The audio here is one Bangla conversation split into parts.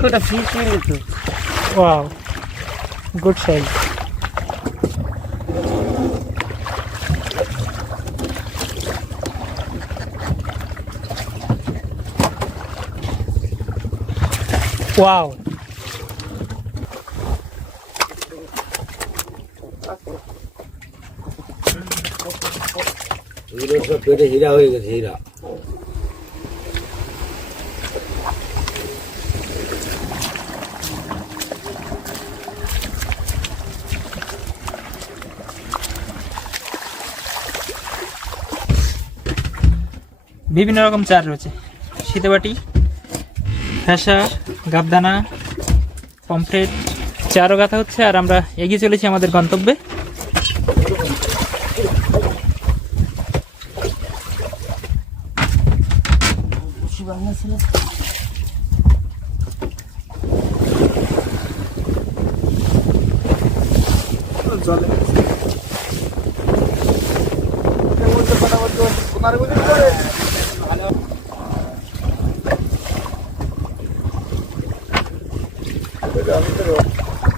ওটা ফিস নিলে তো ওয়াও গুড সাইজ ওয়াও এগুলো সব পেটে হীরা হয়ে গেছে হীরা বিভিন্ন রকম চার রয়েছে। শীতবাটি ফ্যাসা, গাবদানা, পমফ্রেট, চারও গাথা হচ্ছে, আর আমরা এগিয়ে চলেছি আমাদের গন্তব্যে।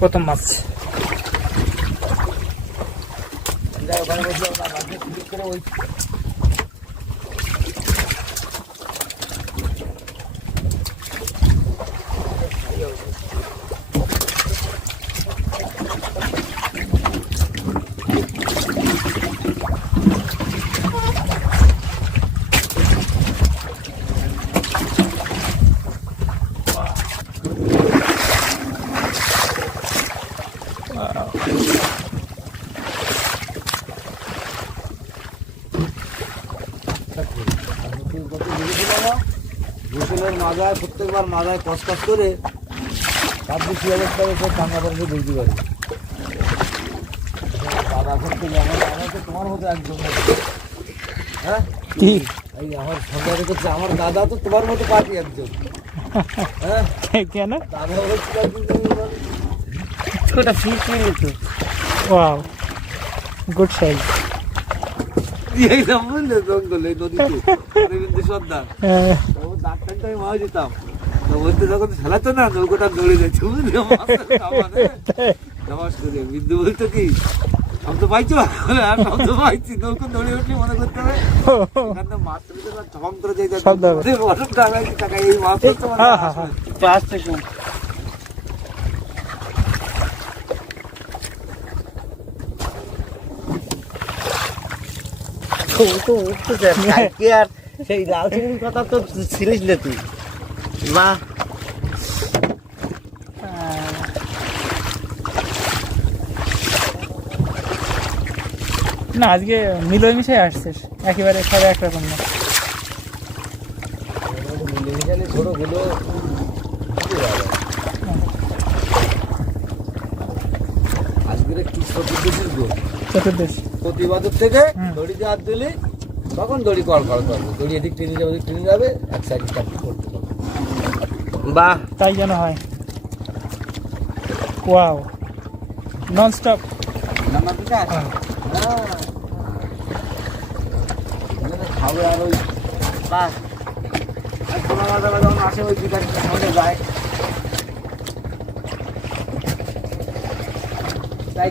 প্রথম মাছ গোসলের মাজায় প্রত্যেকবার মাজায় কসকস করে ছাব্বিশ হাজার টাকা করে টাকা পয়সা বুঝতে পারি। দাদা করতে আমার তো তোমার মতো একজন হ্যাঁ? কি? এই আমার সন্ধ্যারে করছে আমার দাদা তো তোমার মতো পার্টি একজন। হ্যাঁ? কেন? দাদা হচ্ছে ওটা ফিস তো। ওয়াও। Good size. এই নাম জঙ্গলে নদীতে। অরবিন্দ সর্দার। ও ডাক্তারটা আমি মাও যেতাম। বলতে যখন খেলাতো না নৌকোটা দৌড়ে যাচ্ছে বুঝলি মাছের করে বিন্দু বলতো কি আমি তো পাইছি? আর আমি তো পাইছি। নৌকো দৌড়ে উঠলে মনে করতে হবে। মাছ না যাই টাকা টাকা এই মাছ তো হ্যাঁ, হ্যাঁ, আসবে। ও তো কালকে আর সেই লাল চিংড়ির কথা তো ছিলিস না তুই। মা। না আজকে মিলয় মিশাই আসছে একেবারে সব একরকম না। আজকের কি চতুর্দশীর চতুর্দশ প্রতিবাদের থেকে হুম। দড়িতে হাত দিলে তখন দড়ি কল কল করবে দড়ি এদিক টেনে যাবে ওদিক টেনে যাবে এক সাইড কাট করতে হবে। বাহ। তাই যেন হয়। ওয়াও নন স্টপ খাবে আর ওই বাহ। আর সোনা গাছালা যখন আসে ওই যায় তাই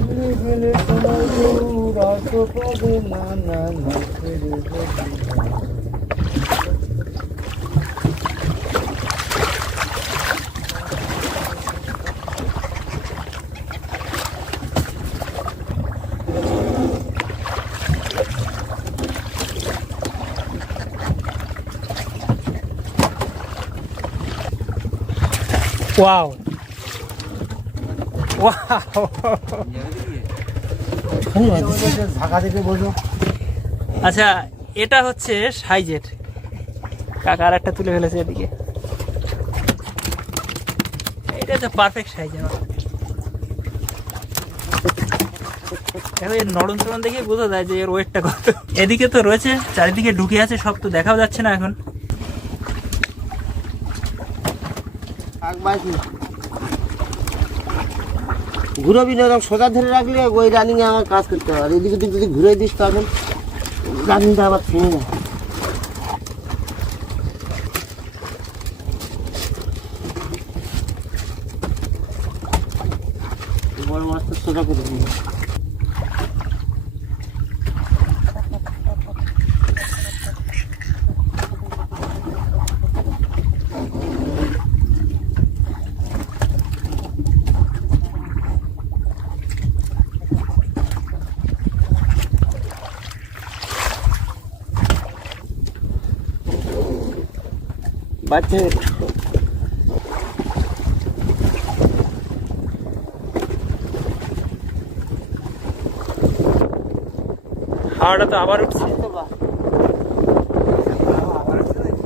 রপ্তানি ওয়াও বাহ ওয়াও ওয়াও ঢাকা থেকে বসো আচ্ছা এটা হচ্ছে সাইজের। কাকা আর একটা তুলে ফেলেছে এদিকে। এটা হচ্ছে পারফেক্ট সাইজ এর নরম চরম দেখে বোঝা যায় যে এর ওয়েটটা কত। এদিকে তো রয়েছে, চারিদিকে ঢুকে আছে, সব তো দেখাও যাচ্ছে না এখন। ঘুরবি না এরকম সোজা ধরে রাখলে ওই রানিংয়ে আমার কাজ করতে হবে। এদিকে দিক যদি ঘুরে দিস তখন রানিংটা আবার থেমে যায় বড় মাছটা সোজা করে দিই বাচ্চা। হাওয়াটা তো আবার উঠছে।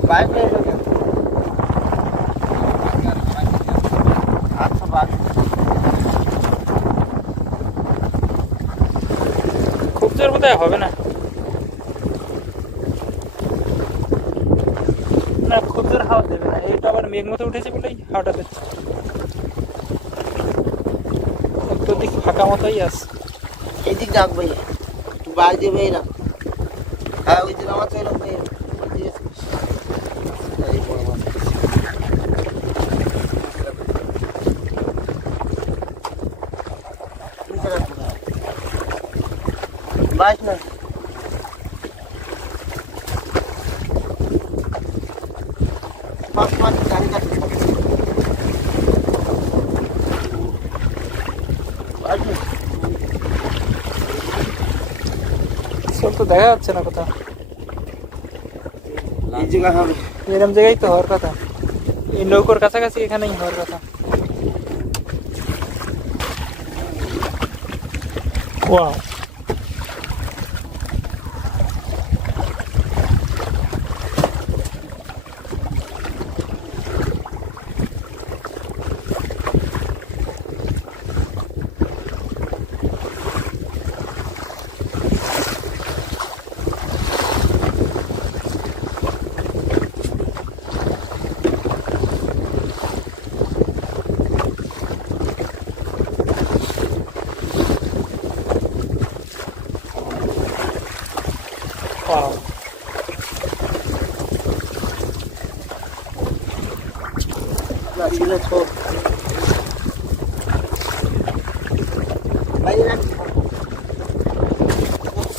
বাইক খুব জোর বোধহয় হবে না খুব জোর হাওয়া আবার মেঘ মতো উঠেছে বলেই হাওয়াটা দিচ্ছে উত্তর দিক ফাঁকা মতোই আছে। এদিক ডাক ভাই বাইরে দিয়ে বেয়ে রাখ হ্যাঁ ওই দিন আমার তো এরকম বাইশ না? পাঁচ পাঁচ গাড়ি সব তো দেখা যাচ্ছে না কোথাও। এই জায়গা হবে। এরকম জায়গায় তো হওয়ার কথা। এই নৌকোর কাছাকাছি এখানেই হওয়ার কথা। ওয়াও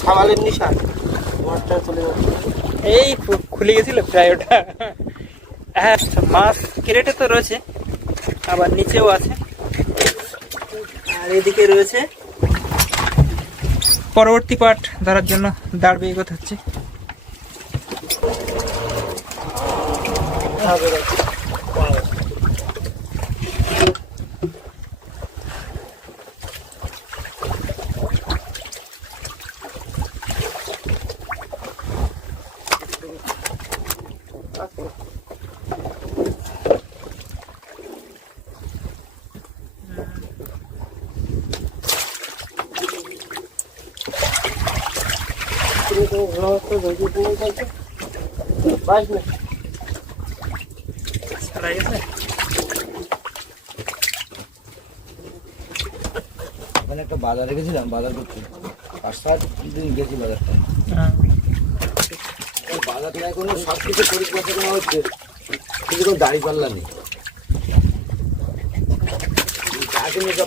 সামালের নিশান। চলে যাচ্ছে এই খুলে গেছিল প্রায় ওটা। হ্যাঁ মাছ কেরেটে তো রয়েছে, আবার নিচেও আছে। আর এদিকে রয়েছে, পরবর্তী পার্ট ধরার জন্য দাঁড় বেয়ে এগোতে হচ্ছে। না গেছে ওখানে একটা বাজারে গেছিলাম, বাজার করতে। পাঁচটা দিন গেছি বাজারটা। বাজারটায় কোনো সব কিছু পরিকল্পনা হচ্ছে। কিন্তু কোনো দাড়ি পাল্লা নেই।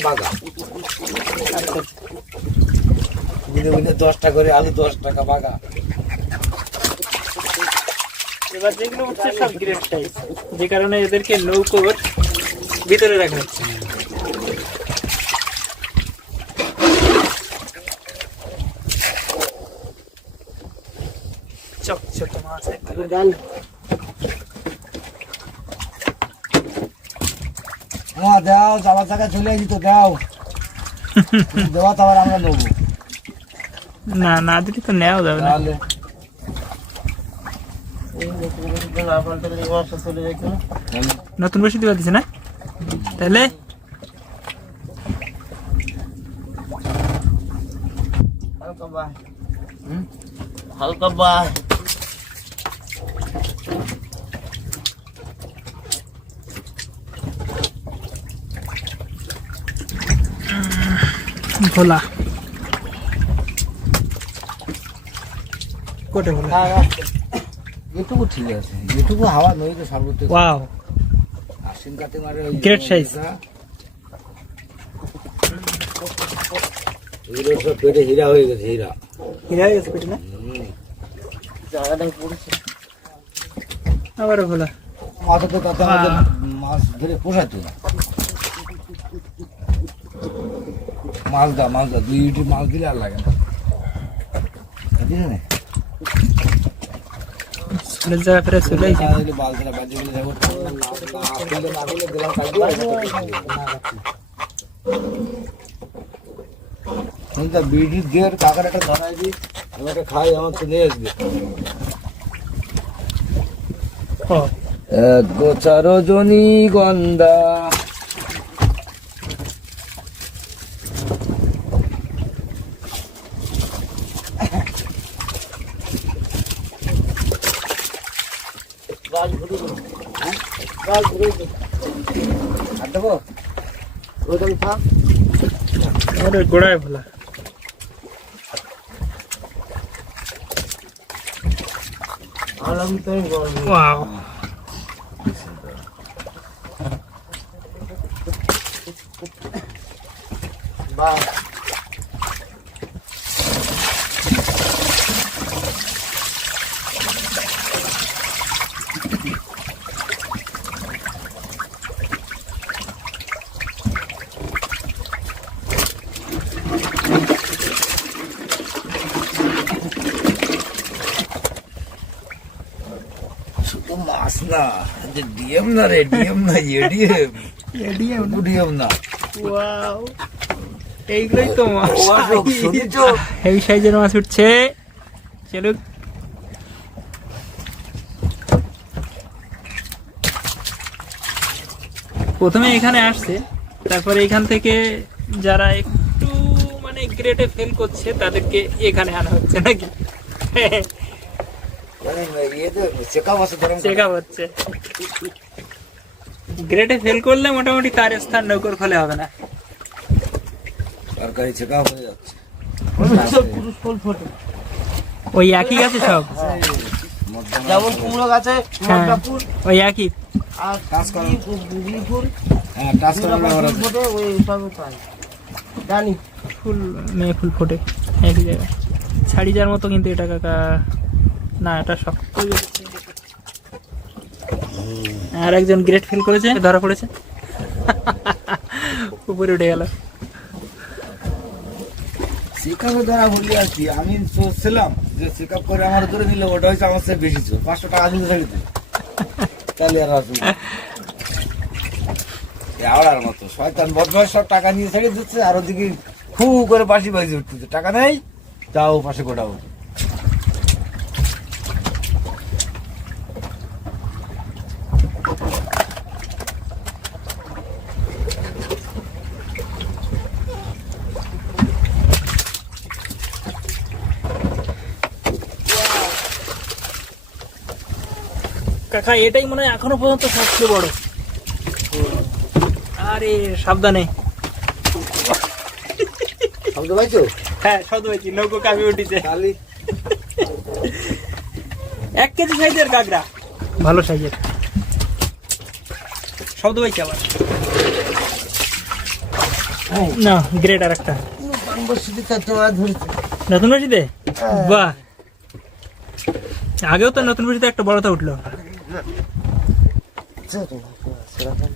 বাগা দশটা করে আলু দশ টাকা বাগা এবার যেগুলো উঠছে সব গ্রেড সাইজ যে কারণে এদেরকে নৌকোর ভিতরে রাখা হচ্ছে। চকচকে মাছ একদম। ডাল। হ্যাঁ দাও যাওয়ার জায়গায় চলে আসি তো দাও। দেওয়া তো আবার আমরা নেব। না না দিলে তো নেওয়া যাবে না। তাহলে। এই নতুন বসে দিবা দিছে না? তাহলে? হালকা বাই ভোলা। কোটে ভোলা। এটুকু ঠিক আছে। এটুকু হাওয়া নইতে সর্বত্র ওয়াও আশ্বিন কাতে মারে ওই Great size. এগুলো সব পেটে হীরা হয়ে গেছে হীরা। হিরা গেছে পেটে না? জায়গাটাই পড়েছে। আবারও ভোলা মাথা তো তাতে আমাদের মাছ ধরে পোষাতো। না মাছ দা মাছ দা দুই ইটি মাছ দিলে আর লাগে না? না? জায়গা ফেরে চলে বিড়ি দিয়ে কাকার একটা ধরাই দিই আমাকে খাই আমার চলে আসবে এক গোচার জনী গন্ধা গাছ ঘুরে গেল আর দেবো ওইখানে থাক আরে গোড়ায় ভোলা আলাম তো গরম ওয়াও বা শুধু মাছ না যে ডিএম না রে ডিএম না এডিএম। ডিএম না। ওয়াও এইগুলোই তো মাছ। সাইজের মাছ উঠছে। চলুক। প্রথমে এখানে আসছে তারপরে এখান থেকে যারা একটু মানে গ্রেটে ফেল করছে তাদেরকে এখানে আনা হচ্ছে নাকি? গ্রেডে ফেল করলে মোটামুটি তার স্থান নৌকর ফলে হবে না। তরকারি চেকা হয়ে যাচ্ছে। ওই একই গাছে সব? যেমন কুমড়ো গাছে হ্যাঁ ওই একই। আর ফুল, হ্যাঁ ফোটে ওই সব পাই। জানি। ফুল মেয়ে ফুল ফোটে একই জায়গায়। ছাড়ি যাওয়ার মতো কিন্তু এটা কাকা না এটা শক্ত। আর একজন গ্রেট ফিল করেছে? ধরা পড়েছে। উপরে উঠে গেল। চেকআপে ধরা বললি আর কি আমি সোচছিলাম যে চেকআপ করে আমার ধরে নিলে ওটা হচ্ছে আমার চেয়ে বেশি ছিল। পাঁচশো টাকা দিতে ছাড়িতে তাহলে আর আসুন আওড়ার মতো। শয়তান বদমাস সব টাকা নিয়ে ছেড়ে দিচ্ছে আর ওদিকে ফু করে বাসি বাজি উঠতেছে। টাকা নেই যাও পাশে গোটাও কাকা এটাই মনে হয় এখনও পর্যন্ত সবচেয়ে বড়। আরে সাবধানে। শব্দ পাইছো? হ্যাঁ শব্দ নৌকো কাপি উঠিছে। কালি এক কেজি সাইজের গাগরা। ভালো সাইজের। শব্দ পাইছি আবার। না গ্রেট আর একটা। নতুন বসিতে বাহ। আগেও তো নতুন বসিতে একটা বড়তা উঠল। ছোট মাছ, সেরকম।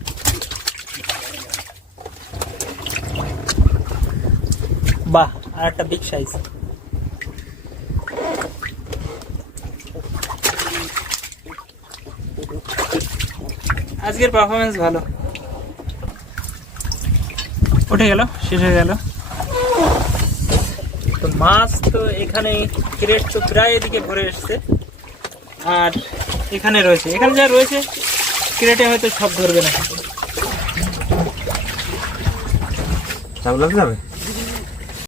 বাহ আর একটা বিগ সাইজ আজকের পারফরমেন্স ভালো। উঠে গেল শেষ হয়ে গেল। তো মাছ তো এখানে ক্রেট তো প্রায় এদিকে ভরে এসছে। আর এখানে রয়েছে। এখানে যা রয়েছে ক্রেটে হয়তো সব ধরবে না। চাপ যাবে?